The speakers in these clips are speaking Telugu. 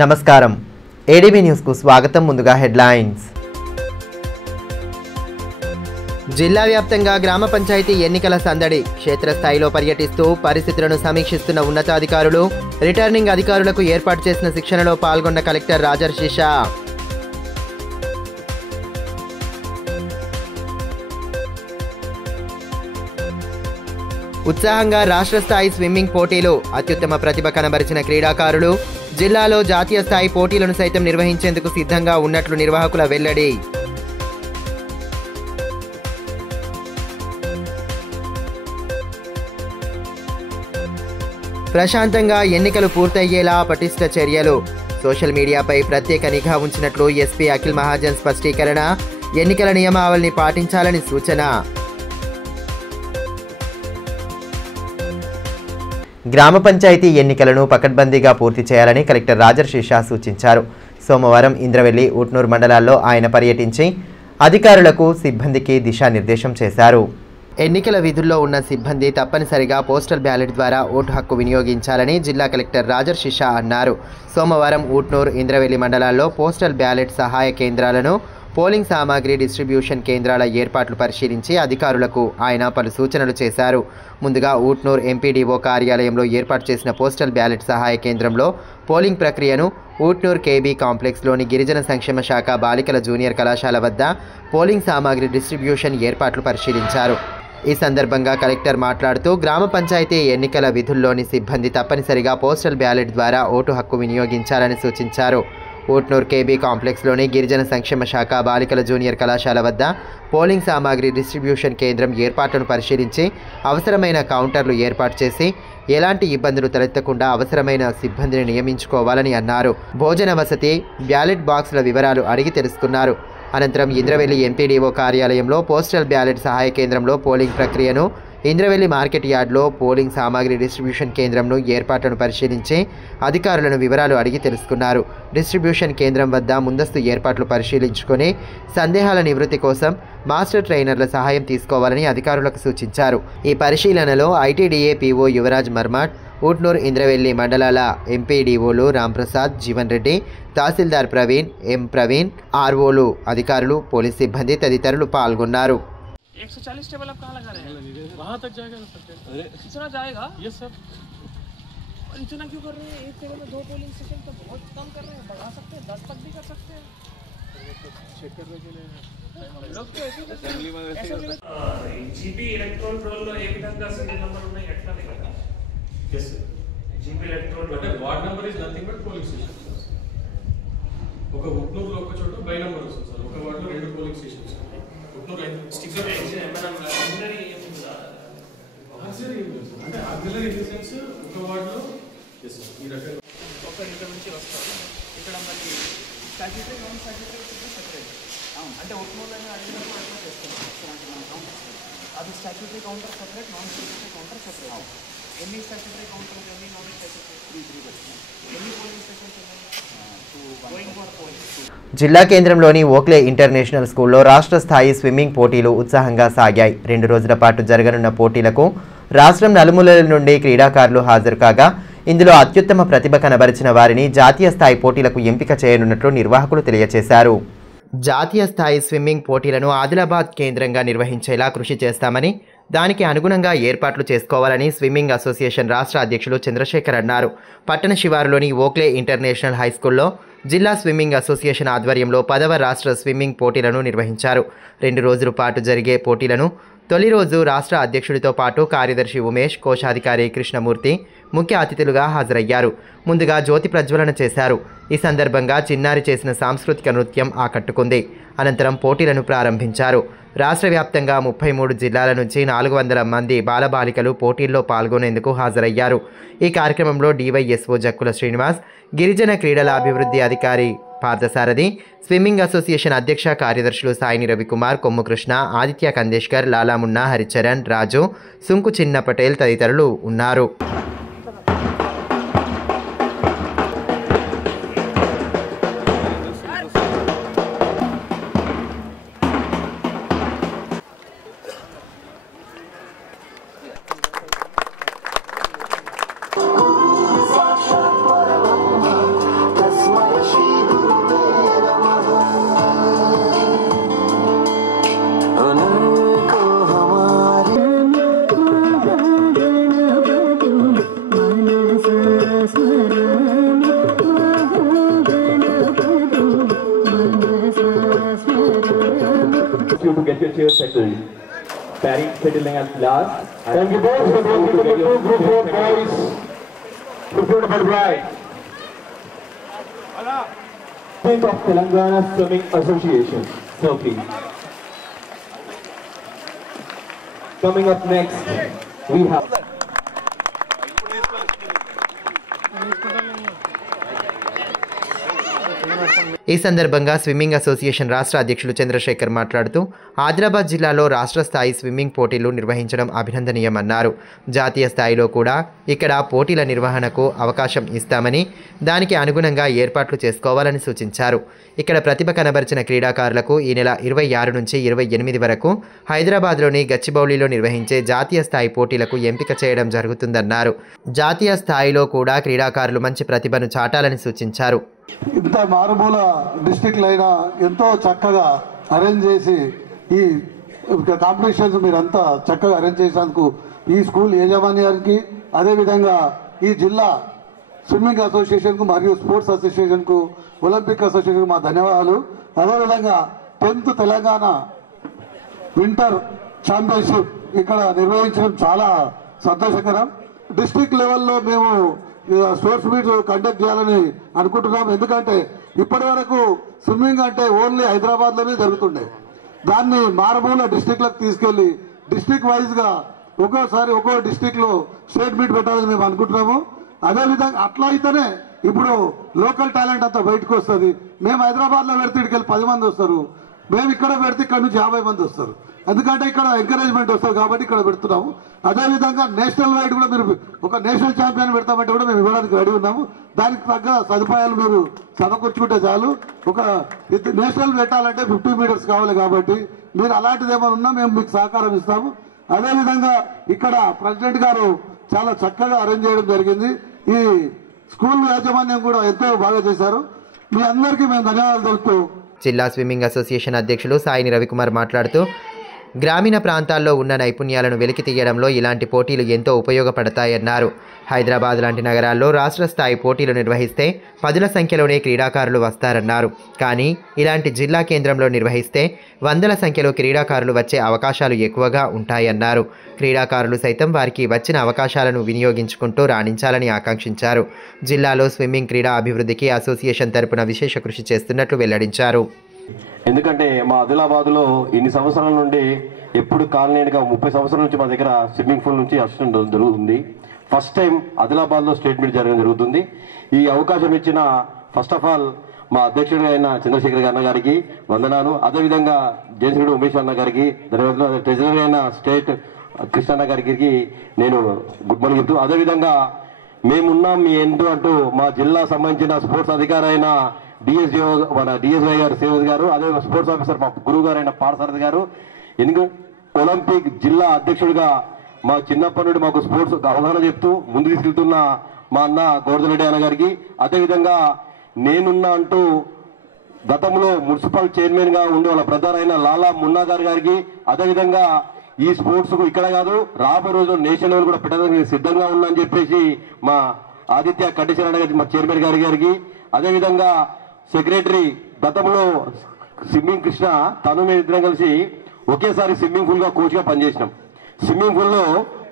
నమస్కారం ఏడీబీ న్యూస్ కు స్వాగతం. ముందుగా హెడ్లైన్స్. జిల్లా వ్యాప్తంగా గ్రామ పంచాయతీ ఎన్నికల సందడి. క్షేత్రస్థాయిలో పర్యటిస్తూ పరిస్థితులను సమీక్షిస్తున్న ఉన్నతాధికారులు. రిటర్నింగ్ అధికారులకు ఏర్పాటు చేసిన శిక్షణలో పాల్గొన్న కలెక్టర్ రాజర్షిష. ఉత్సాహంగా రాష్ట్ర స్థాయి స్విమ్మింగ్ పోటీలు. అత్యుత్తమ ప్రతిభ కనబరిచిన క్రీడాకారులు. జిల్లాలో జాతీయ స్థాయి పోటీలను సైతం నిర్వహించేందుకు సిద్ధంగా ఉన్నట్లు నిర్వాహకుల వెల్లడి. ప్రశాంతంగా ఎన్నికలు పూర్తయ్యేలా పటిష్ట చర్యలు. సోషల్ మీడియాపై ప్రత్యేక నిఘా ఉంచినట్లు ఎస్పీ అఖిల్ మహాజన్ స్పష్టీకరణ. ఎన్నికల నియమావళిని పాటించాలని సూచన. గ్రామ పంచాయతీ ఎన్నికలను పకడ్బందీగా పూర్తి చేయాలని కలెక్టర్ రాజర్షిష సూచించారు. సోమవారం ఇంద్రవెల్లి, ఊట్నూరు మండలాల్లో ఆయన పర్యటించి అధికారులకు, సిబ్బందికి దిశానిర్దేశం చేశారు. ఎన్నికల విధుల్లో ఉన్న సిబ్బంది తప్పనిసరిగా పోస్టల్ బ్యాలెట్ ద్వారా ఓటు హక్కు వినియోగించాలని జిల్లా కలెక్టర్ రాజర్షిష అన్నారు. సోమవారం ఊట్నూరు, ఇంద్రవెల్లి మండలాల్లో పోస్టల్ బ్యాలెట్ సహాయ కేంద్రాలను, పోలింగ్ సామాగ్రి డిస్ట్రిబ్యూషన్ కేంద్రాల ఏర్పాట్లు పరిశీలించి అధికారులకు ఆయన పలు సూచనలు చేశారు. ముందుగా ఊట్నూరు ఎంపీడీఓ కార్యాలయంలో ఏర్పాటు చేసిన పోస్టల్ బ్యాలెట్ సహాయ కేంద్రంలో పోలింగ్ ప్రక్రియను, ఊట్నూరు కేబీ కాంప్లెక్స్లోని గిరిజన సంక్షేమ శాఖ బాలికల జూనియర్ కళాశాల వద్ద పోలింగ్ సామాగ్రి డిస్ట్రిబ్యూషన్ ఏర్పాట్లు పరిశీలించారు. ఈ సందర్భంగా కలెక్టర్ మాట్లాడుతూ గ్రామ పంచాయతీ ఎన్నికల విధుల్లోని సిబ్బంది తప్పనిసరిగా పోస్టల్ బ్యాలెట్ ద్వారా ఓటు హక్కు వినియోగించాలని సూచించారు. ఊట్నూరు కేబీ కాంప్లెక్స్లోని గిరిజన సంక్షేమ శాఖ బాలికల జూనియర్ కళాశాల వద్ద పోలింగ్ సామాగ్రి డిస్ట్రిబ్యూషన్ కేంద్రం ఏర్పాట్లను పరిశీలించి అవసరమైన కౌంటర్లు ఏర్పాటు చేసి ఎలాంటి ఇబ్బందులు తలెత్తకుండా అవసరమైన సిబ్బందిని నియమించుకోవాలని అన్నారు. భోజన వసతి, బ్యాలెట్ బాక్సుల వివరాలు అడిగి తెలుసుకున్నారు. అనంతరం ఇంద్రవెల్లి ఎంపీడీఓ కార్యాలయంలో పోస్టల్ బ్యాలెట్ సహాయ కేంద్రంలో పోలింగ్ ప్రక్రియను, ఇంద్రవెల్లి మార్కెట్ యార్డ్లో పోలింగ్ సామాగ్రి డిస్ట్రిబ్యూషన్ కేంద్రంను ఏర్పాట్లను పరిశీలించి అధికారులను వివరాలు అడిగి తెలుసుకున్నారు. డిస్ట్రిబ్యూషన్ కేంద్రం వద్ద ముందస్తు ఏర్పాట్లు పరిశీలించుకొని సందేహాల నివృత్తి కోసం మాస్టర్ ట్రైనర్ల సహాయం తీసుకోవాలని అధికారులకు సూచించారు. ఈ పరిశీలనలో ఐటీడీఏ పీఓ యువరాజ్ మర్మాట్, ఊట్నూరు, ఇంద్రవెల్లి మండలాల ఎంపీడీఓలు రాంప్రసాద్, జీవన్ రెడ్డి, తహసీల్దార్ ప్రవీణ్, ఎం ప్రవీణ్, ఆర్ఓలు, అధికారులు, పోలీస్ సిబ్బంది తదితరులు పాల్గొన్నారు. 140 टेबल आप कहाँ लगा रहे हैं? वहाँ तक जाएगा ना सर? अरे इतना जाएगा? Yes sir. और इतना क्यों कर रहे हैं? एक टेबल में 2 पोलिंग स्टेशन तो बहुत कम कर रहे हैं. बढ़ा सकते हैं, 10 तक भी कर सकते हैं. चेक करने के लिए लोग तो ऐसे असेंबली में जीपी इलेक्ट्रॉन रोल లో ఏ విధంగా సీరియల్ నంబర్ ఉన్నాయి ఎట్లా కదా? yes sir. జీపీ ఎలక్ట్రాన్ అంటే ward number is nothing but polling station. ఒక ఉట్నూరు లో ఒక చోట బై నంబర్ వస్తుంది సార్. ఒక వార్డ్ లో 2 పోలింగ్ స్టేషన్స్. స్టిక్కర్ అంటే ఆక్సిలరీ డిస్టెన్స్ ఒక వార్డులో ఈ రకంగా ఒక ఇక్కడ నుంచి వస్తారు. ఇక్కడ మళ్ళీ స్టాట్యూటరీ, నాన్ స్టాట్యూటరీ సెపరేట్. అంటే ఒక్కమూలైనా అడిగినప్పుడు ఎట్లా చేస్తున్నాం అది statutory counter separate, non statutory counter separate. ఎన్ని స్టాట్యూటరీ కౌంటర్స్, ఎన్ని నాన్ స్టాట్యూటరీ? 3 వచ్చినాయి. ఎన్ని పోలింగ్ స్టేషన్స్ ఉన్నాయి? జిల్లా కేంద్రంలోని ఓక్లే ఇంటర్నేషనల్ స్కూల్లో రాష్ట్ర స్థాయి స్విమ్మింగ్ పోటీలు ఉత్సాహంగా సాగాయి. 2 రోజుల పాటు జరగనున్న పోటీలకు రాష్ట్రం నలుమూలల నుండి క్రీడాకారులు హాజరు కాగా ఇందులో అత్యుత్తమ ప్రతిభ కనబరిచిన వారిని జాతీయ స్థాయి పోటీలకు ఎంపిక చేయనున్నట్లు నిర్వాహకులు తెలియజేశారు. జాతీయ స్థాయి స్విమ్మింగ్ పోటీలను ఆదిలాబాద్ కేంద్రంగా నిర్వహించేలా కృషి చేస్తామని, దానికి అనుగుణంగా ఏర్పాట్లు చేసుకోవాలని స్విమ్మింగ్ అసోసియేషన్ రాష్ట్ర అధ్యక్షులు చంద్రశేఖర్ అన్నారు. పట్టణ శివారులోని ఓక్లే ఇంటర్నేషనల్ హైస్కూల్లో జిల్లా స్విమ్మింగ్ అసోసియేషన్ ఆధ్వర్యంలో 10వ రాష్ట్ర స్విమ్మింగ్ పోటీలను నిర్వహించారు. 2 రోజుల పాటు జరిగే పోటీలను తొలి రోజు రాష్ట్ర అధ్యక్షుడితో పాటు కార్యదర్శి ఉమేష్, కోశాధికారి కృష్ణమూర్తి ముఖ్య అతిథులుగా హాజరయ్యారు. ముందుగా జ్యోతి ప్రజ్వలన చేశారు. ఈ సందర్భంగా చిన్నారి చేసిన సాంస్కృతిక నృత్యం ఆకట్టుకుంది. అనంతరం పోటీలను ప్రారంభించారు. రాష్ట్ర వ్యాప్తంగా 33 జిల్లాల నుంచి 400 మంది బాలబాలికలు పోటీల్లో పాల్గొనేందుకు హాజరయ్యారు. ఈ కార్యక్రమంలో డివైఎస్ఓ జక్కుల శ్రీనివాస్, గిరిజన క్రీడల అభివృద్ధి అధికారి పార్థసారథి, స్విమ్మింగ్ అసోసియేషన్ అధ్యక్ష కార్యదర్శులు సాయిని రవికుమార్, కొమ్ము కృష్ణ, ఆదిత్య కందేష్కర్, లాలామున్నా, హరిచరణ్, రాజు, సుంకు చిన్న పటేల్ తదితరులు ఉన్నారు. request you to get your chairs settled. Parry settling at last. Thank you both for the two group 4 boys. Prepared by right. State of Telangana Swimming Association. So please. Coming up next, we have. ఈ సందర్భంగా స్విమ్మింగ్ అసోసియేషన్ రాష్ట్ర అధ్యక్షులు చంద్రశేఖర్ మాట్లాడుతూ ఆదిలాబాద్ జిల్లాలో రాష్ట్ర స్థాయి స్విమ్మింగ్ పోటీలు నిర్వహించడం అభినందనీయమన్నారు. జాతీయ స్థాయిలో కూడా ఇక్కడ పోటీల నిర్వహణకు అవకాశం ఇస్తామని, దానికి అనుగుణంగా ఏర్పాట్లు చేసుకోవాలని సూచించారు. ఇక్కడ ప్రతిభ కనబరిచిన క్రీడాకారులకు ఈ నెల 26 నుంచి 28 వరకు హైదరాబాద్లోని గచ్చిబౌలిలో నిర్వహించే జాతీయ స్థాయి పోటీలకు ఎంపిక చేయడం జరుగుతుందన్నారు. జాతీయ స్థాయిలో కూడా క్రీడాకారులు మంచి ప్రతిభను చాటాలని సూచించారు. ఇంత మారుమూల డిస్ట్రిక్ట్ అయినా ఎంతో చక్కగా అరేంజ్ చేసి ఈ కాంపిటీషన్స్ మీరంతా చక్కగా అరేంజ్ చేసినందుకు ఈ స్కూల్ యాజమాన్యానికి, అదేవిధంగా ఈ జిల్లా స్విమ్మింగ్ అసోసియేషన్కు మరియు స్పోర్ట్స్ అసోసియేషన్కు, ఒలింపిక్ అసోసియేషన్కు మా ధన్యవాదాలు. అదేవిధంగా 10th తెలంగాణ వింటర్ ఛాంపియన్షిప్ ఇక్కడ నిర్వహించడం చాలా సంతోషకరం. డిస్ట్రిక్ట్ లెవెల్లో మేము స్పోర్ట్స్ మీట్ కండక్ట్ చేయాలని అనుకుంటున్నాం. ఎందుకంటే ఇప్పటి వరకు స్విమ్మింగ్ అంటే ఓన్లీ హైదరాబాద్లోనే జరుగుతుండే. దాన్ని మారుమూల డిస్ట్రిక్ట్లకు తీసుకెళ్లి డిస్ట్రిక్ట్ వైజ్గా ఒక్కోసారి ఒక్కో డిస్ట్రిక్ట్లో స్టేట్ మీట్ పెట్టాలని మేము అనుకుంటున్నాము. అదేవిధంగా అట్లా అయితేనే ఇప్పుడు లోకల్ టాలెంట్ అంతా బయటకు వస్తుంది. మేము హైదరాబాద్లో పెడితే ఇక్కడికి 10 మంది వస్తారు, మేము ఇక్కడ పెడితే ఇక్కడ నుంచి 50 మంది వస్తారు. ఎందుకంటే ఇక్కడ ఎంకరేజ్మెంట్ వస్తుంది కాబట్టి ఇక్కడ పెడుతున్నాము. అదేవిధంగా నేషనల్ వైడ్ కూడా మీరు ఒక నేషనల్ ఛాంపియన్ పెడతామంటే కూడా మేము ఇవ్వడానికి రెడీ ఉన్నాము. దానికి తగ్గ సదుపాయాలు మీరు సమకూర్చుకుంటే చాలు. ఒక నేషనల్ పెట్టాలంటే 50 మీటర్స్ కావాలి కాబట్టి మీరు అలాంటిది ఏమైనా ఉన్నా మేము మీకు సహకారం ఇస్తాము. అదేవిధంగా ఇక్కడ ప్రెసిడెంట్ గారు చాలా చక్కగా అరేంజ్ చేయడం జరిగింది. ఈ స్కూల్ యాజమాన్యం కూడా ఎంతో బాగా చేశారు. మీ అందరికీ మేము ధన్యవాదాలు తెలుపుతూ జిల్లా స్విమ్మింగ్ అసోసియేషన్ అధ్యక్షులు సాయిని రవికుమార్ మాట్లాడుతూ గ్రామీణ ప్రాంతాల్లో ఉన్న నైపుణ్యాలను వెలికి తీయడంలో ఇలాంటి పోటీలు ఎంతో ఉపయోగపడతాయన్నారు. హైదరాబాద్ లాంటి నగరాల్లో రాష్ట్ర స్థాయి పోటీలు నిర్వహిస్తే 10ల సంఖ్యలోనే క్రీడాకారులు వస్తారన్నారు. కానీ ఇలాంటి జిల్లా కేంద్రంలో నిర్వహిస్తే 100ల సంఖ్యలో క్రీడాకారులు వచ్చే అవకాశాలు ఎక్కువగా ఉంటాయన్నారు. క్రీడాకారులు సైతం వారికి వచ్చిన అవకాశాలను వినియోగించుకుంటూ రాణించాలని ఆకాంక్షించారు. జిల్లాలో స్విమ్మింగ్ క్రీడా అభివృద్ధికి అసోసియేషన్ తరపున విశేష కృషి చేస్తున్నట్లు వెల్లడించారు. ఎందుకంటే మా ఆదిలాబాద్లో ఇన్ని సంవత్సరాల నుండి ఎప్పుడు కాలనీగా 30 సంవత్సరాల నుంచి మా దగ్గర స్విమ్మింగ్ పూల్ నుంచి అసిస్టెంట్ జరుగుతుంది. ఫస్ట్ టైం ఆదిలాబాద్లో స్టేట్ మీట్ జరగడం జరుగుతుంది. ఈ అవకాశం ఇచ్చిన ఫస్ట్ ఆఫ్ ఆల్ మా అధ్యక్షుడు అయిన చంద్రశేఖర్ అన్న గారికి వందనాలు. అదేవిధంగా జయశ్రీడు ఉమేష్ అన్న గారికి ధన్యవాదాలు. ట్రెజరర్ అయిన స్టేట్ కృష్ణ గారికి నేను గుడ్ మార్నింగ్ చెప్తూ, అదేవిధంగా మేమున్నాం మీ ఎందు అంటూ మా జిల్లా సంబంధించిన స్పోర్ట్స్ అధికారి అయిన డిఎస్ఐ గారు శ్రీనివాస్ గారు, అదే స్పోర్ట్స్ ఆఫీసర్ మా గురువు గారు అయిన పార్సారథి గారు, ఒలింపిక్ జిల్లా అధ్యక్షుడిగా మా చిన్నప్పటి నుండి మాకు స్పోర్ట్స్ అవగాహన చెప్తూ ముందు తీసుకెళ్తున్న మా అన్న గోవర్ధన్ రెడ్డి అన్న గారికి, అదేవిధంగా నేనున్నా అంటూ గతంలో మున్సిపల్ చైర్మన్ గా ఉండే వాళ్ళ బ్రదర్ అయిన లాలా మున్నా గారికి, అదేవిధంగా ఈ స్పోర్ట్స్ కు ఇక్కడ కాదు రాబోయే రోజు నేషనల్ లెవెల్ కూడా పెట్టడానికి సిద్ధంగా ఉన్నా అని చెప్పేసి మా ఆదిత్య కడ్డేశ్వర గారి మా చైర్మన్ గారికి, అదేవిధంగా సెక్రటరీ గతంలో స్విమ్మింగ్ కృష్ణ తను మేము ఇద్దరం కలిసి ఒకేసారి స్విమ్మింగ్ పూల్ గా కోచ్ గా పనిచేసినాం. స్విమ్మింగ్ పూల్ లో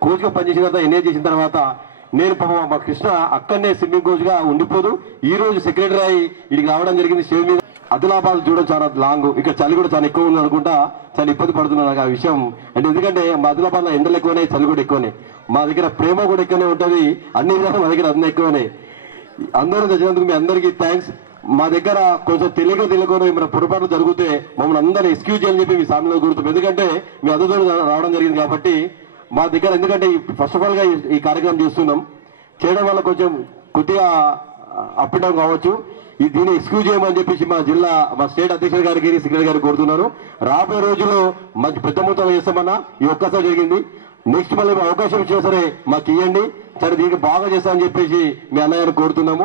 కోచ్ గా పనిచేసిన తర్వాత ఎన్ఏ చేసిన తర్వాత నేను మా కృష్ణ అక్కడనే స్విమ్మింగ్ కోచ్ గా ఉండిపోదు ఈ రోజు సెక్రటరీ అయి ఇక్కడికి రావడం జరిగింది. స్టేజ్ మీద ఆదిలాబాద్ చూడడం చాలా లాంగ్, ఇక్కడ చలి కూడా చాలా ఎక్కువ ఉంది అనుకుంటా, చాలా ఇబ్బంది పడుతున్నాను నాకు ఆ విషయం. అంటే ఎందుకంటే మా ఆదిలాబాద్ లో ఎండలు ఎక్కువనే, చలి కూడా ఎక్కువనే, మా దగ్గర ప్రేమ కూడా ఎక్కువనే ఉంటుంది, అన్ని విధాలు మా దగ్గర అన్నీ ఎక్కువనే. అందరూ తెచ్చినందుకు మీ అందరికీ థ్యాంక్స్. మా దగ్గర కొంచెం తెలియకో ఏమైనా పొరపాట్లు జరిగితే మమ్మల్ని అందరూ ఎక్స్క్యూజ్ చేయాలని చెప్పి మీ సామ్యంలో గుర్తుంది. ఎందుకంటే మీ అందరితో రావడం జరిగింది కాబట్టి మా దగ్గర, ఎందుకంటే ఫస్ట్ ఆఫ్ ఆల్ గా ఈ కార్యక్రమం చేస్తున్నాం, చేయడం వల్ల కొంచెం కొద్దిగా అప్ అండ్ డౌన్ కావచ్చు. దీన్ని ఎక్స్క్యూజ్ చేయమని చెప్పేసి మా స్టేట్ అధ్యక్షుడు గారికి సెక్రటరీ గారికి కోరుతున్నారు. రాబోయే రోజుల్లో మంచి పెద్ద మొత్తంలో చేస్తామన్నా, ఈ ఒక్కసారి జరిగింది, నెక్స్ట్ మళ్ళీ అవకాశం ఇచ్చినా సరే మాకు ఇవ్వండి, సరే దీనికి బాగా చేస్తామని చెప్పేసి మీ అన్నయ్యను కోరుతున్నాము.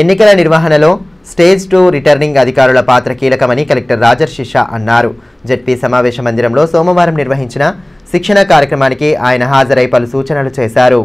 ఎన్నికల నిర్వహణలో స్టేజ్ 2 రిటర్నింగ్ అధికారుల పాత్ర కీలకమని కలెక్టర్ రాజర్షి షా అన్నారు. జెడ్పీ సమావేశ మందిరంలో సోమవారం నిర్వహించిన శిక్షణ కార్యక్రమానికి ఆయన హాజరై పలు సూచనలు చేశారు.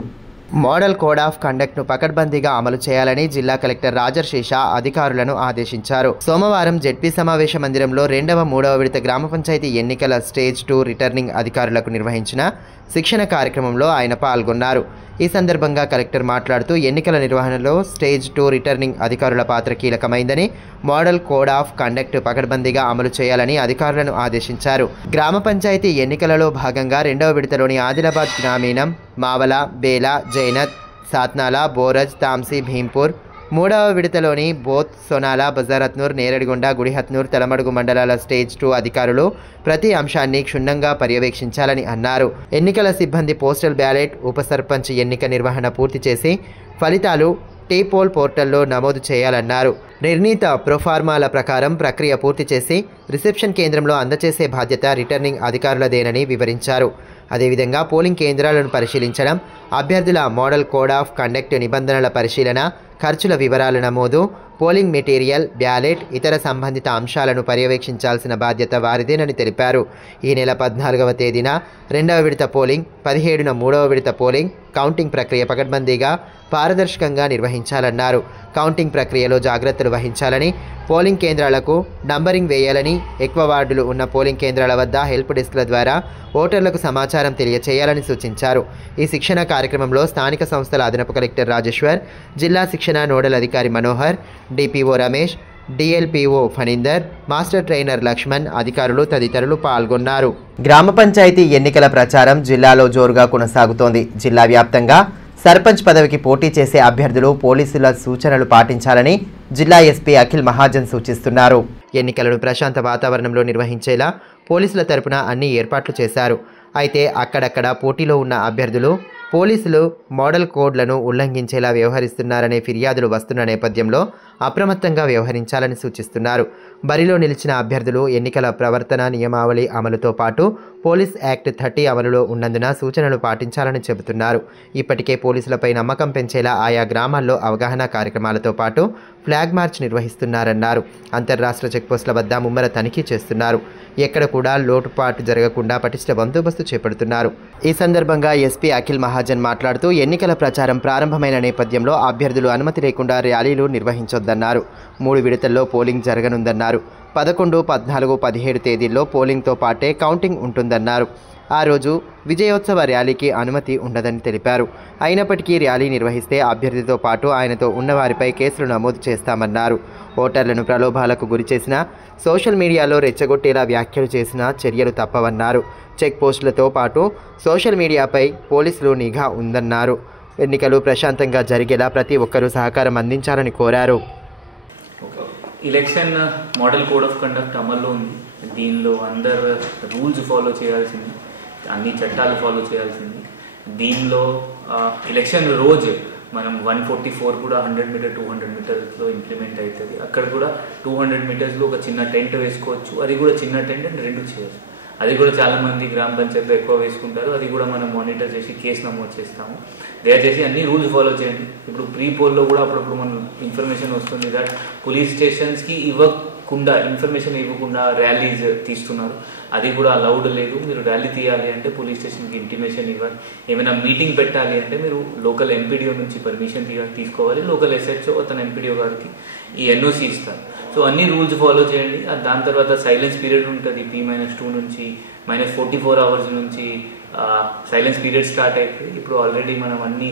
మోడల్ కోడ్ ఆఫ్ కండక్ట్ను పకడ్బందీగా అమలు చేయాలని జిల్లా కలెక్టర్ రాజర్ శేషా అధికారులను ఆదేశించారు. సోమవారం జెడ్పీ సమావేశ మందిరంలో 2వ, 3వ విడత గ్రామ పంచాయతీ ఎన్నికల స్టేజ్ 2 రిటర్నింగ్ అధికారులకు నిర్వహించిన శిక్షణ కార్యక్రమంలో ఆయన పాల్గొన్నారు. ఈ సందర్భంగా కలెక్టర్ మాట్లాడుతూ ఎన్నికల నిర్వహణలో స్టేజ్ 2 రిటర్నింగ్ అధికారుల పాత్ర కీలకమైందని, మోడల్ కోడ్ ఆఫ్ కండక్ట్ పకడ్బందీగా అమలు చేయాలని అధికారులను ఆదేశించారు. గ్రామ పంచాయతీ ఎన్నికలలో భాగంగా 2వ విడతలోని ఆదిలాబాద్ గ్రామీణం, మావల, బేలా, జైనత్, సాత్నాల, బోరజ్, తాంసీ, భీంపూర్, 3వ విడతలోని బోత్, సోనాల, బజారత్నూర్, నేరడిగొండ, గుడిహత్నూర్, తలమడుగు మండలాల స్టేజ్ 2 అధికారులు ప్రతి అంశాన్ని క్షుణ్ణంగా పర్యవేక్షించాలని అన్నారు. ఎన్నికల సిబ్బంది పోస్టల్ బ్యాలెట్, ఉప సర్పంచ్ ఎన్నిక నిర్వహణ పూర్తి చేసి ఫలితాలు టీపోల్ పోర్టల్లో నమోదు చేయాలన్నారు. నిర్ణీత ప్రొఫార్మాల ప్రకారం ప్రక్రియ పూర్తి చేసి రిసెప్షన్ కేంద్రంలో అందజేసే బాధ్యత రిటర్నింగ్ అధికారులదేనని వివరించారు. అదేవిధంగా పోలింగ్ కేంద్రాలను పరిశీలించడం, అభ్యర్థుల మోడల్ కోడ్ ఆఫ్ కండక్ట్ నిబంధనల పరిశీలన, ఖర్చుల వివరాల నమోదు, పోలింగ్ మెటీరియల్, బ్యాలెట్, ఇతర సంబంధిత అంశాలను పర్యవేక్షించాల్సిన బాధ్యత వారిదేనని తెలిపారు. ఈ నెల 14వ తేదీన 2వ విడత పోలింగ్, 17న 3వ విడత పోలింగ్, కౌంటింగ్ ప్రక్రియ పకడ్బందీగా పారదర్శకంగా నిర్వహించాలన్నారు. కౌంటింగ్ ప్రక్రియలో జాగ్రత్తలు వహించాలని, పోలింగ్ కేంద్రాలకు నంబరింగ్ వేయాలని, ఎక్కువ వార్డులు ఉన్న పోలింగ్ కేంద్రాల వద్ద హెల్ప్ డెస్క్ల ద్వారా ఓటర్లకు సమాచారం తెలియచేయాలని సూచించారు. ఈ శిక్షణ కార్యక్రమంలో స్థానిక సంస్థల అదనపు కలెక్టర్ రాజేశ్వర్, జిల్లా శిక్షణ నోడల్ అధికారి Manohar, DPO Ramesh, DLPO Phanindar, master trainer Laxman, అధికారులు తదితరులు పాల్గొన్నారు. గ్రామ పంచాయతీ ఎన్నికల ప్రచారం జిల్లాలో జోరుగా కొనసాగుతోంది. జిల్లా వ్యాప్తంగా సర్పంచ్ పదవికి పోటీ చేసే అభ్యర్థులు పోలీసుల సూచనలు పాటించాలని జిల్లా ఎస్పీ అఖిల్ మహాజన్ సూచిస్తున్నారు. ఎన్నికలను ప్రశాంత వాతావరణంలో నిర్వహించేలా పోలీసుల తరపున అన్ని ఏర్పాట్లు చేశారు. అయితే అక్కడక్కడ పోటీలో ఉన్న అభ్యర్థులు పోలీసులు మోడల్ కోడ్లను ఉల్లంఘించేలా వ్యవహరిస్తున్నారనే ఫిర్యాదులు వస్తున్న నేపథ్యంలో అప్రమత్తంగా వ్యవహరించాలని సూచిస్తున్నారు. బరిలో నిలిచిన అభ్యర్థులు ఎన్నికల ప్రవర్తన నియమావళి అమలుతో పాటు పోలీస్ యాక్ట్ 30 అమలులో ఉన్నందున సూచనలు పాటించాలని చెబుతున్నారు. ఇప్పటికే పోలీసులపై నమ్మకం పెంచేలా ఆయా గ్రామాల్లో అవగాహన కార్యక్రమాలతో పాటు ఫ్లాగ్ మార్చ్ నిర్వహిస్తున్నారన్నారు. అంతర్రాష్ట్ర చెక్పోస్టుల వద్ద ముమ్మర తనిఖీ చేస్తున్నారు. ఎక్కడ కూడా లోటుపాటు జరగకుండా పటిష్ట బందోబస్తు చేపడుతున్నారు. ఈ సందర్భంగా ఎస్పీ అఖిల్ మహాజన్ మాట్లాడుతూ ఎన్నికల ప్రచారం ప్రారంభమైన నేపథ్యంలో అభ్యర్థులు అనుమతి లేకుండా ర్యాలీలు నిర్వహించొద్దన్నారు. 3 విడతల్లో పోలింగ్ జరగనుందన్నారు. 11, 14, 17 తేదీల్లో పోలింగ్తో పాటే కౌంటింగ్ ఉంటుందన్నారు. ఆ రోజు విజయోత్సవ ర్యాలీకి అనుమతి ఉండదని తెలిపారు. అయినప్పటికీ ర్యాలీ నిర్వహిస్తే అభ్యర్థితో పాటు ఆయనతో ఉన్నవారిపై కేసులు నమోదు చేస్తామన్నారు. ఓటర్లను ప్రలోభాలకు గురిచేసినా, సోషల్ మీడియాలో రెచ్చగొట్టేలా వ్యాఖ్యలు చేసినా చర్యలు తప్పవన్నారు. చెక్ పోస్టులతో పాటు సోషల్ మీడియాపై పోలీసులు నిఘా ఉందన్నారు. ఎన్నికలు ప్రశాంతంగా జరిగేలా ప్రతి ఒక్కరూ సహకారం అందించాలని కోరారు. Election model code of conduct అమల్లో ఉంది. దీనిలో అందరు రూల్స్ ఫాలో చేయాల్సింది, అన్ని చట్టాలు ఫాలో చేయాల్సింది. దీనిలో ఎలక్షన్ రోజు మనం 144 కూడా 100 మీటర్ 200 మీటర్స్లో ఇంప్లిమెంట్ అవుతుంది. అక్కడ కూడా 200 మీటర్స్లో ఒక చిన్న టెంట్ వేసుకోవచ్చు. అది కూడా చిన్న టెంట్ అండ్ 2 చేయొచ్చు. అది కూడా చాలామంది గ్రామ పంచాయతీలో ఎక్కువ వేసుకుంటారు. అది కూడా మనం మానిటర్ చేసి కేసు నమోదు చేస్తాము. దయచేసి అన్ని రూల్స్ ఫాలో చేయండి. ఇప్పుడు ప్రీ పోల్లో కూడా అప్పుడప్పుడు మనం ఇన్ఫర్మేషన్ వస్తుంది దట్ పోలీస్ స్టేషన్స్కి ఇన్ఫర్మేషన్ ఇవ్వకుండా ర్యాలీస్ తీస్తున్నారు. అది కూడా అలౌడ్ లేదు. మీరు ర్యాలీ తీయాలి అంటే పోలీస్ స్టేషన్కి ఇంటిమేషన్ ఇవ్వాలి. ఏమైనా మీటింగ్ పెట్టాలి అంటే మీరు లోకల్ ఎంపీడీఓ నుంచి పర్మిషన్ తీసుకోవాలి. లోకల్ ఎస్హెచ్ఓ అతను ఎంపీడీఓ గారికి ఈ ఎన్ఓసి ఇస్తారు. సో అన్ని రూల్స్ ఫాలో చేయండి. దాని తర్వాత సైలెన్స్ పీరియడ్ ఉంటుంది. P-2 నుంచి -44 అవర్స్ నుంచి సైలెన్స్ పీరియడ్ స్టార్ట్ అయిపోయి ఇప్పుడు ఆల్రెడీ మనం అన్ని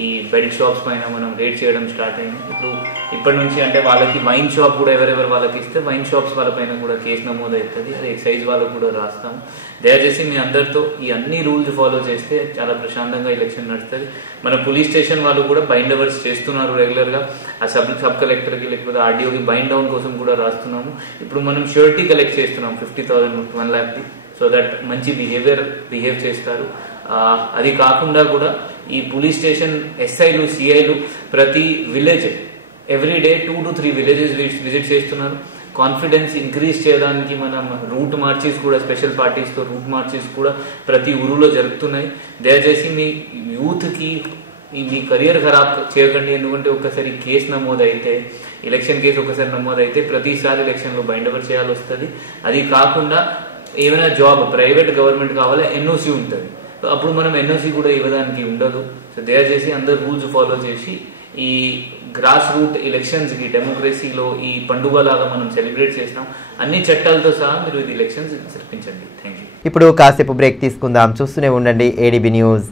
ఈ బెడ్ షాప్స్ పైన మనం రేట్ చేయడం స్టార్ట్ అయింది. ఇప్పటి నుంచి అంటే వాళ్ళకి వైన్ షాప్ కూడా ఎవరెవరు వాళ్ళకి ఇస్తే వైన్ షాప్స్ వాళ్ళపైన కూడా కేసు నమోదు అవుతుంది. అది ఎక్సైజ్ వాళ్ళకు కూడా రాస్తాము. దయచేసి మీ అందరితో ఈ అన్ని రూల్స్ ఫాలో చేస్తే చాలా ప్రశాంతంగా ఎలక్షన్ నడుస్తుంది. మన పోలీస్ స్టేషన్ వాళ్ళు కూడా బైండ్ అవర్స్ చేస్తున్నారు రెగ్యులర్గా. ఆ సబ్ కలెక్టర్కి లేకపోతే ఆర్డీఓకి బైండ్ డౌన్ కోసం కూడా రాస్తున్నాము. ఇప్పుడు మనం ష్యూరిటీ కలెక్ట్ చేస్తున్నాం 50,000 1 lakh. సో దట్ మంచి బిహేవ్ చేస్తారు. అది కాకుండా కూడా ఈ పోలీస్ స్టేషన్ ఎస్ఐలు సిఐలు ప్రతి village everyday 2 to 3 villages visit చేస్తున్నారు. కాన్ఫిడెన్స్ ఇంక్రీజ్ చేయడానికి మనం రూట్ మార్చెస్ కూడా స్పెషల్ పార్టీస్తో రూట్ మార్చెస్ కూడా ప్రతి ఊరులో జరుగుతున్నాయి. దయచేసి మీ యూత్కి మీ కెరియర్ ఖరాబ్ చేయకండి. ఎందుకంటే ఒక్కసారి కేసు నమోదు అయితే ఎలక్షన్ కేసు ఒకసారి నమోదు అయితే ప్రతిసారి ఎలక్షన్లో బైండ్ ఓవర్ చేయాల్సి వస్తుంది. అది కాకుండా ఏమైనా జాబ్ ప్రైవేట్ గవర్నమెంట్ కావాలా ఎన్ఓసి ఉంటుంది. అప్పుడు మనం ఎన్ఓసి కూడా ఇవ్వడానికి ఉండదు. సో సో దయచేసి అందరు రూల్స్ ఫాలో చేసి ఈ గ్రాస్ రూట్ ఎలక్షన్స్కి డెమోక్రసీలో ఈ పండుగలాగా మనం సెలబ్రేట్ చేసినాం. అన్ని చట్టాలతో సహా మీరు ఇది ఎలక్షన్స్ జరిపించండి. Thank you. ఇప్పుడు కాసేపు బ్రేక్ తీసుకుందాం. చూస్తూనే ఉండండి ADB news.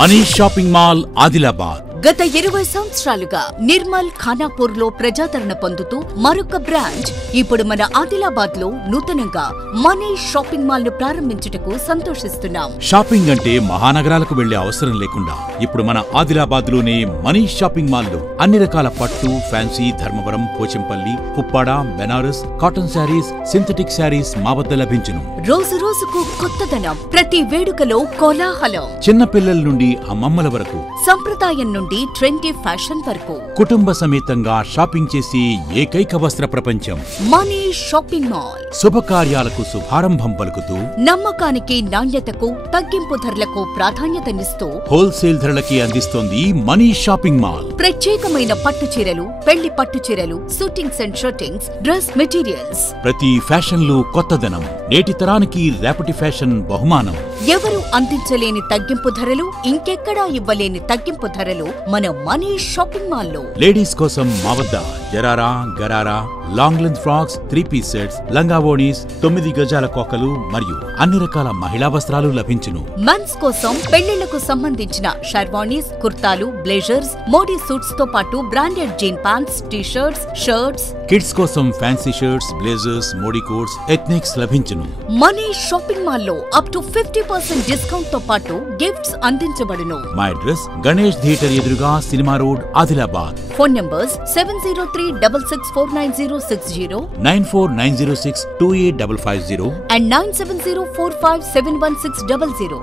Manish shopping mall Adilabad గత 20 సంవత్సరాలుగా నిర్మల్ ఖానాపూర్ లో ప్రజాదరణ పొందుతూ మరొక బ్రాంచ్ ఇప్పుడు మన ఆదిలాబాద్ లో నూతనంగా మనీష్ షాపింగ్ మాల్ ను ప్రారంభించుటకు సంతోషిస్తున్నాం. షాపింగ్ అంటే మహానగరాలకు వెళ్లే అవసరం లేకుండా ఇప్పుడు మన ఆదిలాబాద్ లోనే మనీష్ షాపింగ్ మాల్ లో అన్ని రకాల పట్టు, ఫ్యాన్సీ, ధర్మవరం, పోచంపల్లి, పుప్పాడ, బెనారస్, కాటన్ శారీస్, సింథటిక్ శారీస్ మా వద్ద లభించును. రోజు రోజుకు కొత్తదనం, ప్రతి వేడుకలో కోలాహలం. చిన్న పిల్లల నుండి అమ్మమ్మల వరకు, సంప్రదాయం నుండి ట్రెండీ ఫ్యాషన్ వరకు కుటుంబ సమేతంగా షాపింగ్ చేసి ఏకైక వస్త్ర ప్రపంచం మనీష్ షాపింగ్ మాల్. శుభకార్యాలకు శుభారంభం పలుకుతూ, నమ్మకానికి, నాణ్యతకు, తగ్గింపు ధరలకు ప్రాధాన్యతనిస్తూ హోల్సేల్ ధరలకి అందిస్తోంది మనీష్ షాపింగ్ మాల్. ప్రత్యేకమైన పట్టు చీరలు, పెళ్లి పట్టు చీరలు, shootings and shirtings, dress materials. ప్రతి ఫ్యాషన్ లో కొత్తదనం, నేటి తరానికి రేపటి ఫ్యాషన్ బహుమానం. ఎవరు అందించలేని తగ్గింపు ధరలు, ఇంకెక్కడా ఇవ్వలేని తగ్గింపు ధరలు మన మనీష్ షాపింగ్ మాల్ లో. లేడీస్ కోసం మా వద్ద జరారా, gharara, long length frocks, 3-piece sets, లంగావోణీస్, 9 గజాల కోకలు మరియు అన్ని రకాల మహిళా వస్త్రాలు లభించును. మెన్స్ కోసం పెళ్లిళ్లకు సంబంధించిన షర్వాణీస్, కుర్తాలు, బ్లేజర్స్, మోడీ సూట్స్ తో పాటు branded jean pants, t-shirts, shirts. Kids కోసం fancy shirts, blazers, Modi coats, ethnics లభించును. మనీష్ షాపింగ్ మాల్ లో అప్ టు 50% డిస్కౌంట్ తో పాటు గిఫ్ట్స్ అందించబడును. మా అడ్రస్ గణేష్ థియేటర్ ఎదురుగా, cinema road, Adilabad. Phone numbers 70366496060 9490628550 and 9704571600.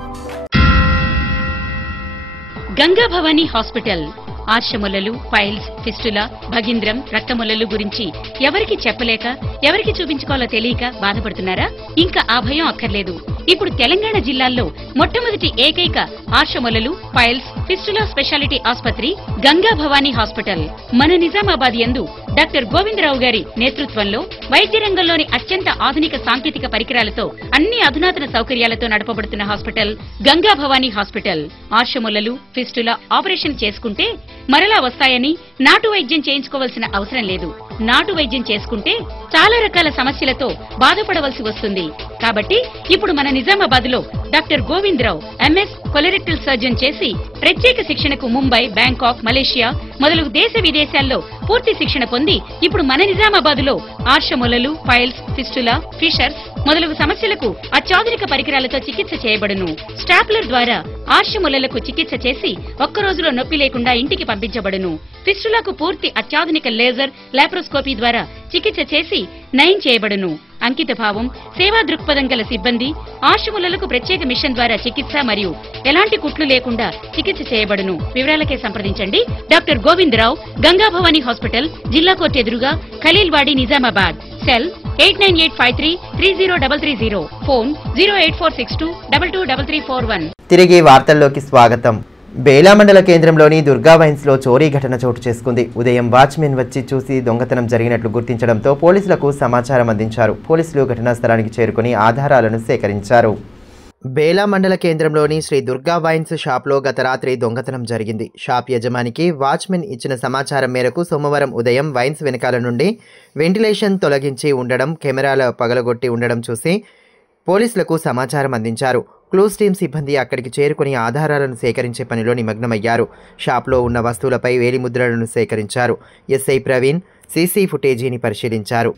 Ganga Bhavani hospital ఆర్షములలు, పైల్స్, ఫిస్టులా, భగింద్రం, రక్తములలు గురించి ఎవరికి చెప్పలేక, ఎవరికి చూపించుకోవాలో తెలియక బాధపడుతున్నారా? ఇంకా ఆ భయం అక్కర్లేదు. ఇప్పుడు తెలంగాణ జిల్లాల్లో మొట్టమొదటి ఏకైక ఆర్షములలు, పైల్స్, ఫిస్టులా స్పెషాలిటీ ఆసుపత్రి గంగా భవానీ హాస్పిటల్ మన నిజామాబాద్ యందు డాక్టర్ గోవిందరావు గారి నేతృత్వంలో వైద్య రంగంలోని అత్యంత ఆధునిక సాంకేతిక పరికరాలతో అన్ని అధునాతన సౌకర్యాలతో నడపబడుతున్న హాస్పిటల్ గంగా భవానీ హాస్పిటల్. ఆర్షములలు, ఫిస్టులా ఆపరేషన్ చేసుకుంటే మరలా వస్తాయని నాటు వైద్యం చేయించుకోవాల్సిన అవసరం లేదు. నాటు వైద్యం చేసుకుంటే చాలా రకాల సమస్యలతో బాధపడవలసి వస్తుంది. కాబట్టి ఇప్పుడు మన నిజామాబాద్ లో doctor Govindarao MS colorectal surgeon చేసి ప్రత్యేక శిక్షణకు ముంబై, బ్యాంకాక్, మలేషియా మొదలగు దేశ విదేశాల్లో పూర్తి శిక్షణ పొంది ఇప్పుడు మన నిజామాబాద్ లో ఆర్షములలు, పైల్స్, ఫిస్టులా, ఫిషర్స్ మొదలగు సమస్యలకు అత్యాధునిక పరికరాలతో చికిత్స చేయబడును. స్టాప్లర్ ద్వారా ఆర్షములలకు చికిత్స చేసి ఒక్క రోజులో నొప్పి లేకుండా ఇంటికి పంపించబడును. ఫిస్టులకు పూర్తి అత్యాధునిక లేజర్, లాప్రోస్కోపీ ద్వారా చికిత్స చేసి నయం చేయబడును. అంకిత భావం, సేవా దృక్పథం గల సిబ్బంది, ఆర్షములలకు ప్రత్యేక మిషన్ ద్వారా చికిత్స మరియు ఎలాంటి కుట్లు లేకుండా చికిత్స చేయబడును. వివరాలకే సంప్రదించండి డాక్టర్ గోవిందరావు, గంగా భవానీ హాస్పిటల్, జిల్లా కోర్టు ఎదురుగా, ఖలీల్వాడి, నిజామాబాద్. సెల్ 8985330330. ఫోన్ 08462223341. తిరిగి వార్తల్లోకి స్వాగతం. బేలా మండల కేంద్రంలోని దుర్గా వైన్స్లో చోరీ ఘటన చోటు చేసుకుంది. ఉదయం వాచ్మెన్ వచ్చి చూసి దొంగతనం జరిగినట్లు గుర్తించడంతో పోలీసులకు సమాచారం అందించారు. పోలీసులు ఘటనా స్థలానికి చేరుకుని ఆధారాలను సేకరించారు. బేలా మండల కేంద్రంలోని శ్రీ దుర్గా వైన్స్ షాప్లో గత రాత్రి దొంగతనం జరిగింది. షాప్ యజమానికి వాచ్మెన్ ఇచ్చిన సమాచారం మేరకు సోమవారం ఉదయం వైన్స్ వెనకాల నుండి వెంటిలేషన్ తొలగించి ఉండడం, కెమెరాల పగలగొట్టి ఉండడం చూసి పోలీసులకు సమాచారం అందించారు. క్లూస్ టీమ్ సిబ్బంది అక్కడికి చేరుకుని ఆధారాలను సేకరించే పనిలో నిమగ్నమయ్యారు. షాప్లో ఉన్న వస్తువులపై వేలిముద్రలను సేకరించారు. ఎస్ఐ ప్రవీణ్ సీసీ ఫుటేజీని పరిశీలించారు.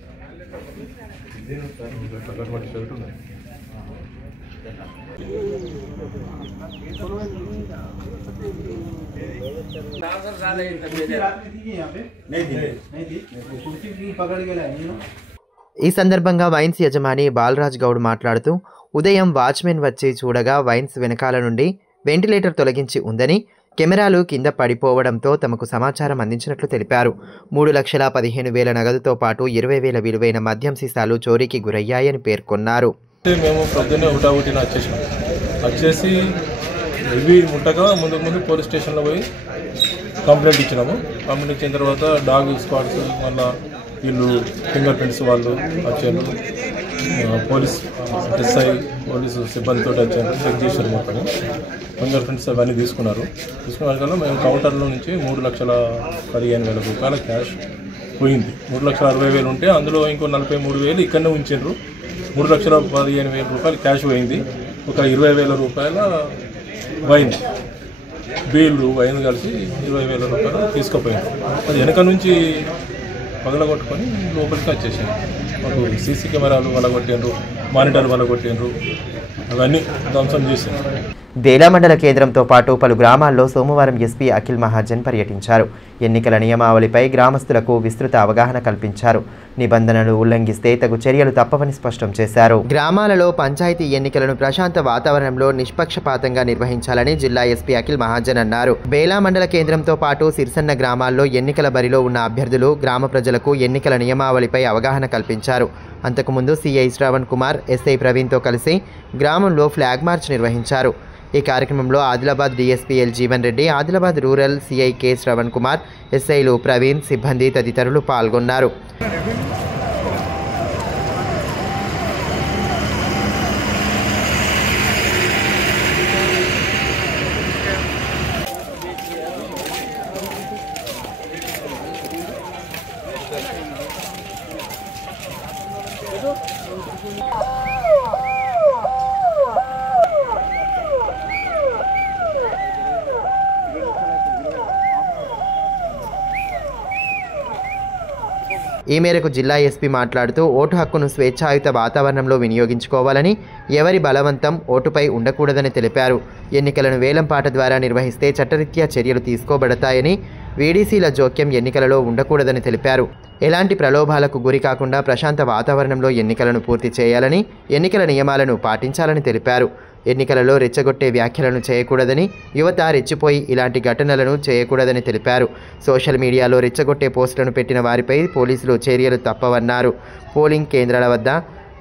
ఈ సందర్భంగా వైన్స్ యజమాని బాలరాజ్ గౌడ్ మాట్లాడుతూ, ఉదయం వాచ్మెన్ వచ్చి చూడగా వైన్స్ వెనకాల నుండి వెంటిలేటర్ తొలగించి ఉందని, కెమెరాలు కింద పడిపోవడంతో తమకు సమాచారం అందించినట్లు తెలిపారు. 3,15,000 నగదుతో పాటు 20,000 విలువైన మద్యం సీసాలు చోరీకి గురయ్యాయని పేర్కొన్నారు. మేము పొద్దున్నే హుటాహుటిన వచ్చేసి ఇవి ముట్టగా ముందు పోలీస్ స్టేషన్లో పోయి కంప్లైంట్ ఇచ్చినాము. కంప్లైంట్ ఇచ్చిన తర్వాత డాగ్ స్క్వాడ్స్, మళ్ళీ వీళ్ళు ఫింగర్ ప్రింట్స్ వాళ్ళు వచ్చారు, పోలీస్ ఎస్ఐ పోలీసు సిబ్బందితో వచ్చారు, చెక్ చేశారు. మొత్తము కొందరు ఫ్రెండ్స్ అవన్నీ తీసుకున్న కల్లా మేము కౌంటర్లో నుంచి 3,15,000 రూపాయల క్యాష్ పోయింది. 3,60,000 ఉంటే అందులో ఇంకో 43,000 ఇక్కడనే ఉంచారు. 3,15,000 రూపాయలు క్యాష్ పోయింది. ఒక 20,000 రూపాయల వైన్ వైన్ కలిసి 20,000 రూపాయలు తీసుకుపోయింది. అది వెనక నుంచి పగలగొట్టుకొని లోపలికి వచ్చేసాను. మాకు సీసీ కెమెరాలు వలగొట్టిండ్రు, మానిటర్ వలగొట్టిండ్రు, అవన్నీ ధ్వంసం చేశారు. బేలా మండల కేంద్రంతో పాటు పలు గ్రామాల్లో సోమవారం ఎస్పీ అఖిల్ మహాజన్ పర్యటించారు. ఎన్నికల నియమావళిపై గ్రామస్తులకు విస్తృత అవగాహన కల్పించారు. నిబంధనలు ఉల్లంఘిస్తే తగు చర్యలు తప్పవని స్పష్టం చేశారు. గ్రామాలలో పంచాయతీ ఎన్నికలను ప్రశాంత వాతావరణంలో నిష్పక్షపాతంగా నిర్వహించాలని జిల్లా ఎస్పీ అఖిల్ మహాజన్ అన్నారు. బేలా మండల కేంద్రంతో పాటు సిరిసన్న గ్రామాల్లో ఎన్నికల బరిలో ఉన్న అభ్యర్థులు గ్రామ ప్రజలకు ఎన్నికల నియమావళిపై అవగాహన కల్పించారు. అంతకుముందు సిఐ శ్రవణ్ కుమార్, ఎస్ఐ ప్రవీణ్తో కలిసి గ్రామంలో ఫ్లాగ్ మార్చ్ నిర్వహించారు. ఈ కార్యక్రమంలో Adilabad DSP L Jeevan Reddy, Adilabad rural CI K Shravan Kumar, ఎస్ఐలు ప్రవీణ్, సిబ్బంది తదితరులు పాల్గొన్నారు. ఈ మేరకు జిల్లా ఎస్పీ మాట్లాడుతూ ఓటు హక్కును స్వేచ్ఛాయుత వాతావరణంలో వినియోగించుకోవాలని, ఎవరి బలవంతం ఓటుపై ఉండకూడదని తెలిపారు. ఎన్నికలను వేలంపాట ద్వారా నిర్వహిస్తే చట్టరీత్యా చర్యలు తీసుకోబడతాయని, వీడీసీల జోక్యం ఎన్నికలలో ఉండకూడదని తెలిపారు. ఎలాంటి ప్రలోభాలకు గురి కాకుండా ప్రశాంత వాతావరణంలో ఎన్నికలను పూర్తి చేయాలని, ఎన్నికల నియమాలను పాటించాలని తెలిపారు. ఎన్నికలలో రెచ్చగొట్టే వ్యాఖ్యలను చేయకూడదని, యువత రెచ్చిపోయి ఇలాంటి ఘటనలను చేయకూడదని తెలిపారు. సోషల్ మీడియాలో రెచ్చగొట్టే పోస్టులను పెట్టిన వారిపై పోలీసులు చర్యలు తప్పవన్నారు. పోలింగ్ కేంద్రాల వద్ద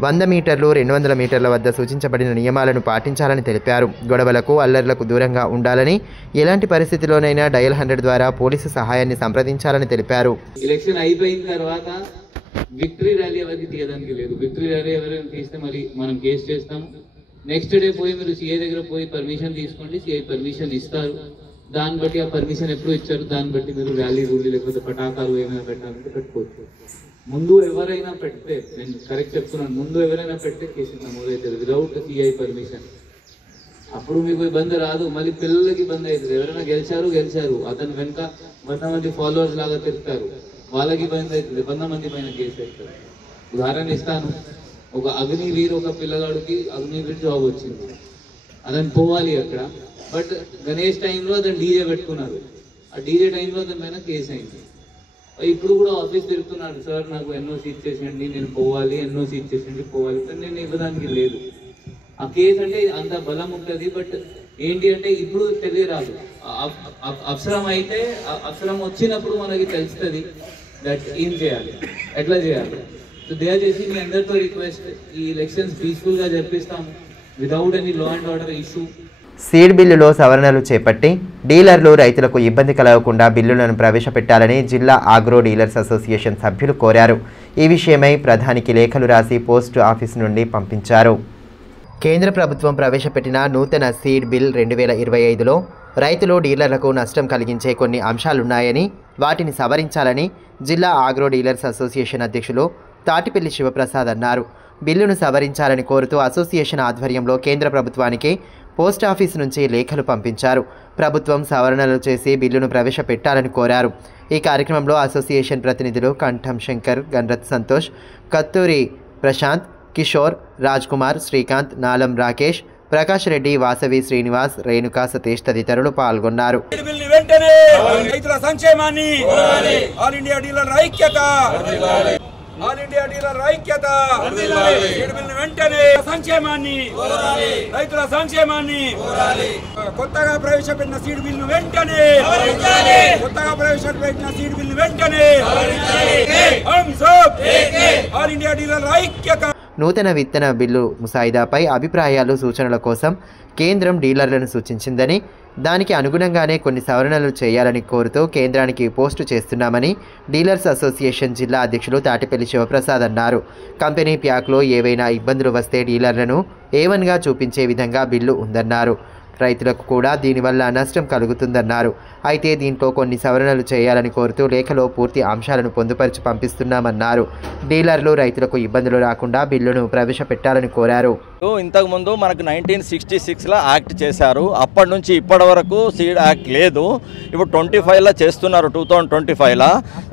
100 మీటర్లు, 200 మీటర్ల వద్ద సూచించబడిన నియమాలను పాటించాలని తెలిపారు. గొడవలకు, అల్లర్లకు దూరంగా ఉండాలని, ఎలాంటి పరిస్థితిలోనైనా డయల్ 100 ద్వారా పోలీసు సహాయాన్ని సంప్రదించాలని తెలిపారు. ఎలక్షన్ అయిపోయిన తర్వాత విక్టరీ ర్యాలీ ఎవరికి తీయడానికి లేదు. విక్టరీ ర్యాలీ ఎవరైనా తీస్తే మరి మనం కేసు చేస్తాం. నెక్స్ట్ డే పోయి మీరు సిఐ దగ్గర పోయి పర్మిషన్ తీసుకోండి, సిఐ పర్మిషన్ ఇస్తారు. దాన్ని బట్టి ఆ పర్మిషన్ ఎప్పుడు ఇచ్చారు దాన్ని బట్టి మీరు ర్యాలీ రూలీ లేకపోతే పటాకాలు ఏమైనా పెట్టాలంటే పెట్టుకోవచ్చు. ముందు ఎవరైనా పెడితే, నేను కరెక్ట్ చెప్తున్నాను, ముందు ఎవరైనా పెడితే కేసు నమోదవుతుంది వితౌట్ సిఐ పర్మిషన్. అప్పుడు మీకు ఇబ్బంది రాదు, మళ్ళీ పిల్లలకి ఇబ్బంది అవుతుంది. ఎవరైనా గెలిచారు అతను వెనుక 100 మంది ఫాలోవర్స్ లాగా తిరుగుతారు, వాళ్ళకి ఇబ్బంది అవుతుంది, 100 మంది పైన కేసు అవుతుంది. ఉదాహరణ ఇస్తాను, ఒక అగ్నివీర్, ఒక పిల్లగాడికి అగ్నివీర్ జాబ్ వచ్చింది, అతను పోవాలి అక్కడ. బట్ గణేష్ టైంలో అతను డీజే పెట్టుకున్నారు, ఆ డీజే టైంలో అతని పైన కేసు అయింది. ఇప్పుడు కూడా ఆఫీస్ తిరుగుతున్నాడు, సార్ నాకు ఎన్ఓసి ఇచ్చేసండి, నేను పోవాలి, ఎన్ఓసి ఇచ్చేసండి, పోవాలి. కానీ నేను ఇవ్వడానికి లేదు. ఆ కేసు అంటే అంత బలం ఉంటుంది. బట్ ఏంటి అంటే ఇప్పుడు తెలియరాదు, అవసరం అయితే అవసరం వచ్చినప్పుడు మనకి తెలుస్తుంది దట్ ఏం చేయాలి, ఎట్లా చేయాలి. సో దయచేసి మీ అందరితో రిక్వెస్ట్, ఈ ఎలక్షన్స్ పీస్ఫుల్గా జరిపిస్తాము without any law and order issue. Seed బిల్లులో సవరణలు చేపట్టి డీలర్లు, రైతులకు ఇబ్బంది కలగకుండా బిల్లులను ప్రవేశపెట్టాలని జిల్లా ఆగ్రో డీలర్స్ అసోసియేషన్ సభ్యులు కోరారు. ఈ విషయమై ప్రధానికి లేఖలు రాసి పోస్టు ఆఫీస్ నుండి పంపించారు. కేంద్ర ప్రభుత్వం ప్రవేశపెట్టిన నూతన సీడ్ బిల్ 2025లో రైతులు, డీలర్లకు నష్టం కలిగించే కొన్ని అంశాలున్నాయని, వాటిని సవరించాలని జిల్లా ఆగ్రో డీలర్స్ అసోసియేషన్ అధ్యక్షులు తాటిపల్లి శివప్రసాద్ అన్నారు. బిల్లును సవరించాలని కోరుతూ అసోసియేషన్ ఆధ్వర్యంలో కేంద్ర ప్రభుత్వానికి పోస్టాఫీస్ నుంచి లేఖలు పంపించారు. ప్రభుత్వం సవరణలు చేసి బిల్లును ప్రవేశపెట్టాలని కోరారు. ఈ కార్యక్రమంలో అసోసియేషన్ ప్రతినిధులు కంఠం శంకర్, గన్రత్ సంతోష్, కత్తూరి ప్రశాంత్, కిషోర్, రాజ్ కుమార్, శ్రీకాంత్, నాలం రాకేష్, ప్రకాష్ రెడ్డి, వాసవి శ్రీనివాస్, రేణుకా సతీష్ తదితరులు పాల్గొన్నారు. ఆల్ ఇండియా డీలర్ ఐక్యత, సీడ్ బిల్ వెంటనే, సంక్షేమాన్ని, రైతుల సంక్షేమాన్ని, కొత్తగా ప్రవేశపెట్టిన సీడ్ బిల్ వెంటనే, కొత్తగా ప్రవేశపెట్టిన సీడ్ బిల్ వెంటనే, ఆల్ ఇండియా డీలర్ ఐక్యత. నూతన విత్తన బిల్లు ముసాయిదాపై అభిప్రాయాలు, సూచనల కోసం కేంద్రం డీలర్లను సూచించిందని, దానికి అనుగుణంగానే కొన్ని సవరణలు చేయాలని కోరుతూ కేంద్రానికి పోస్టు చేస్తున్నామని డీలర్స్ అసోసియేషన్ జిల్లా అధ్యక్షులు తాటిపల్లి శివప్రసాద్ అన్నారు. కంపెనీ ప్యాక్లో ఏవైనా ఇబ్బందులు వస్తే డీలర్లను A1గా చూపించే విధంగా బిల్లు ఉందన్నారు. రైతులకు కూడా దీనివల్ల నష్టం కలుగుతుందన్నారు. అయితే దీంట్లో కొన్ని సవరణలు చేయాలని కోరుతూ లేఖలో పూర్తి అంశాలను పొందుపరిచి పంపిస్తున్నామన్నారు. డీలర్లు రైతులకు ఇబ్బందులు రాకుండా బిల్లును ప్రవేశపెట్టాలని కోరారు. ఇంతకుముందు మనకు 1966లో యాక్ట్ చేశారు. అప్పటి నుంచి ఇప్పటి వరకు సీడ్ యాక్ట్ లేదు. ఇప్పుడు 25లో చేస్తున్నారు, 2025లో.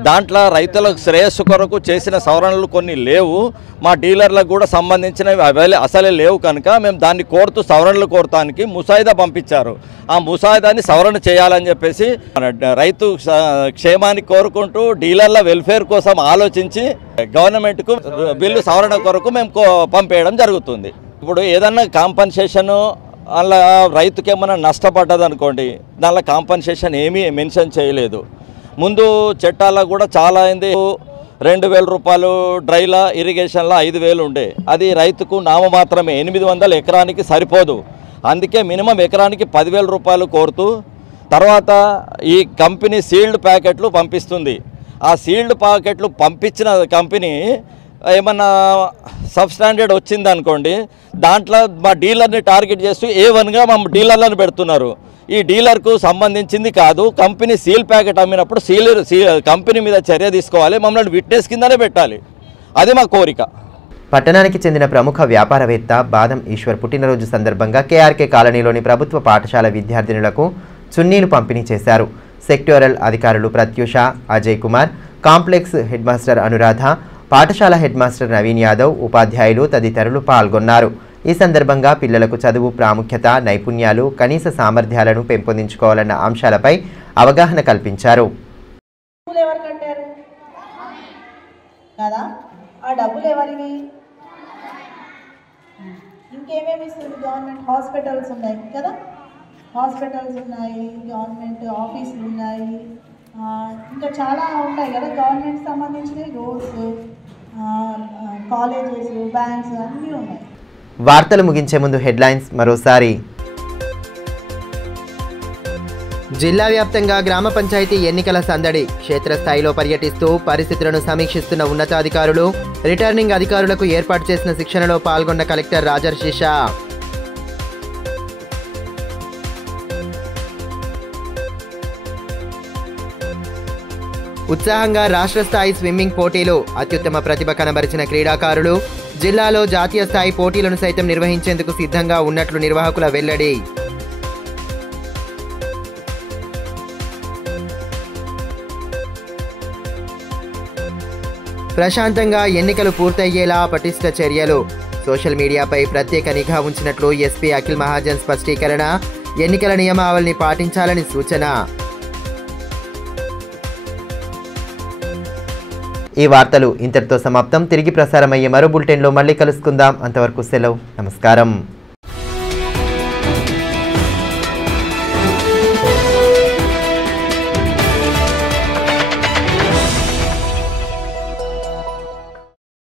దాంట్లో రైతులకు శ్రేయస్సు కొరకు చేసిన సవరణలు కొన్ని లేవు. మా డీలర్లకు కూడా సంబంధించినవి అసలే లేవు కనుక మేము దాన్ని కోరుతూ సవరణలు కోరటానికి ముసాయిదా పంపించారు. ఆ ముసాయిదాన్ని సవరణ చేయాలని చెప్పేసి రైతు క్షేమాన్ని కోరుకుంటూ డీలర్ల వెల్ఫేర్ కోసం ఆలోచించి గవర్నమెంట్కు బిల్లు సవరణ కొరకు మేము పంపేయడం జరుగుతుంది. ఇప్పుడు ఏదన్నా కాంపన్సేషన్ అలా రైతుకి ఏమైనా నష్టపడ్డదనుకోండి, దానిలో కాంపన్సేషన్ ఏమీ మెన్షన్ చేయలేదు. ముందు చట్టాల్లో కూడా చాలా అయింది. 2000 రూపాయలు డ్రైలా, ఇరిగేషన్లో 5000 ఉండే. అది రైతుకు నామమాత్రమే, 800 ఎకరానికి సరిపోదు. అందుకే మినిమం ఎకరానికి 10,000 రూపాయలు కోరుతూ తర్వాత ఈ కంపెనీ సీల్డ్ ప్యాకెట్లు పంపిస్తుంది. ఆ సీల్డ్ ప్యాకెట్లు పంపించిన కంపెనీ ఏమన్నా సబ్స్టాండర్డ్ వచ్చిందనుకోండి, దాంట్లో మా డీలర్ని టార్గెట్ చేస్తూ A1గా మా డీలర్లను పెడుతున్నారు. ఈ డీలర్కు సంబంధించింది కాదు. కంపెనీ సీల్ ప్యాకెట్ అమ్మినప్పుడు కంపెనీ మీద చర్య తీసుకోవాలి, మమ్మల్ని విట్నెస్ కిందనే పెట్టాలి. అది మా కోరిక. పట్టణానికి చెందిన ప్రముఖ వ్యాపారవేత్త బాదం ఈశ్వర్ పుట్టినరోజు సందర్భంగా కేఆర్కే కాలనీలోని ప్రభుత్వ పాఠశాల విద్యార్థినులకు చున్నీలు పంపిణీ చేశారు. సెక్టోరల్ అధికారులు Pratyusha, Ajay Kumar, complex head master Anuradha, పాఠశాల హెడ్ మాస్టర్ నవీన్ యాదవ్, ఉపాధ్యాయులు తదితరులు పాల్గొన్నారు. ఈ సందర్భంగా పిల్లలకు చదువు ప్రాముఖ్యత, నైపుణ్యాలు, కనీస సామర్థ్యాలను పెంపొందించుకోవాలన్న అంశాలపై అవగాహన కల్పించారు. ఆ డబ్బులు ఎవరివి? ఇంకేమేమి ఇస్తుంది గవర్నమెంట్? హాస్పిటల్స్ ఉన్నాయి కదా, హాస్పిటల్స్ ఉన్నాయి, గవర్నమెంట్ ఆఫీసులు ఉన్నాయి, ఇంకా చాలా ఉంటాయి కదా గవర్నమెంట్ సంబంధించినవి. రోడ్స్, కాలేజెస్, బ్యాంక్స్ అన్నీ ఉన్నాయి. వార్తలు ముగించే ముందు హెడ్లైన్స్ మరోసారి. జిల్లా వ్యాప్తంగా గ్రామ పంచాయతీ ఎన్నికల సందడి. క్షేత్రస్థాయిలో పర్యటిస్తూ పరిస్థితులను సమీక్షిస్తున్న ఉన్నతాధికారులు. రిటర్నింగ్ అధికారులకు ఏర్పాటు చేసిన శిక్షణలో పాల్గొన్న కలెక్టర్ రాజర్షి షా. ఉత్సాహంగా రాష్ట్ర స్థాయి స్విమ్మింగ్ పోటీలు. అత్యుత్తమ ప్రతిభ కనబరిచిన క్రీడాకారులు. జిల్లాలో జాతీయ స్థాయి పోటీలను సైతం నిర్వహించేందుకు సిద్ధంగా ఉన్నట్లు నిర్వాహకుల వెల్లడి. ప్రశాంతంగా ఎన్నికలు పూర్తయ్యేలా పటిష్ట చర్యలు. సోషల్ మీడియాపై ప్రత్యేక నిఘా ఉంచినట్లు ఎస్పీ అఖిల్ మహాజన్ స్పష్టీకరణ. ఎన్నికల నియమావళిని పాటించాలని సూచన. ఈ వార్తలు ఇంతటితో సమాప్తం. తిరిగి ప్రసారమయ్యే మరో బులెటిన్లో మళ్ళీ కలుసుకుందాం. అంతవరకు సెలవు. నమస్కారం.